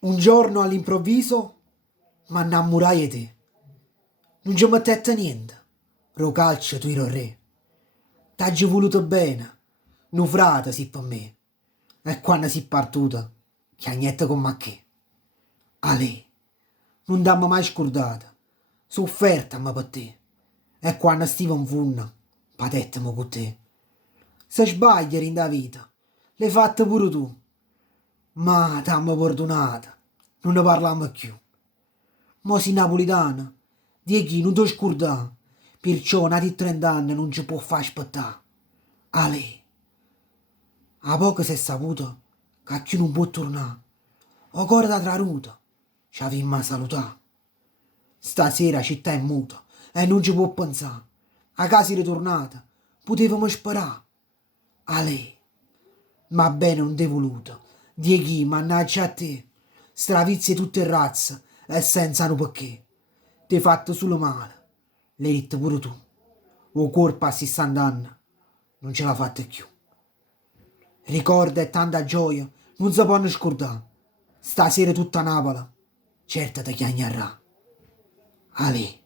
Un giorno all'improvviso m'innamorai di te. Non ci mettette niente. Ro calcio tu ero re. T'hai voluto bene. Nu frate si per me. E quando si partuta, chiagnette con ma che. Ale, non t'ammo mai scordata. Sofferta per te. E quando stivo in funna, patettemo con te. Se sbagli in da vita, l'hai fatta pure tu. Ma t'ammo perdonata. Non ne parliamo più. Mo si napolitana, di chi non ti scordà, perciò nati 30 anni non ci può far aspettare. Ale, a poco si è saputo che chi non può tornare, o cuore da traruta, ci avemmo a salutare. Stasera la città è muta e non ci può pensare. A casa ritornata, potevamo sperare. Ale, ma bene non ti voluto, di chi, mannaggia a te, stravizie tutte razze e senza un perché. Ti hai fatto solo male. L'hai detto pure tu. O corpo a 60 anni non ce l'ha fatta più. Ricorda e tanta gioia non si può scordare. Stasera tutta Napoli, certo ti chiagnerà. Ali.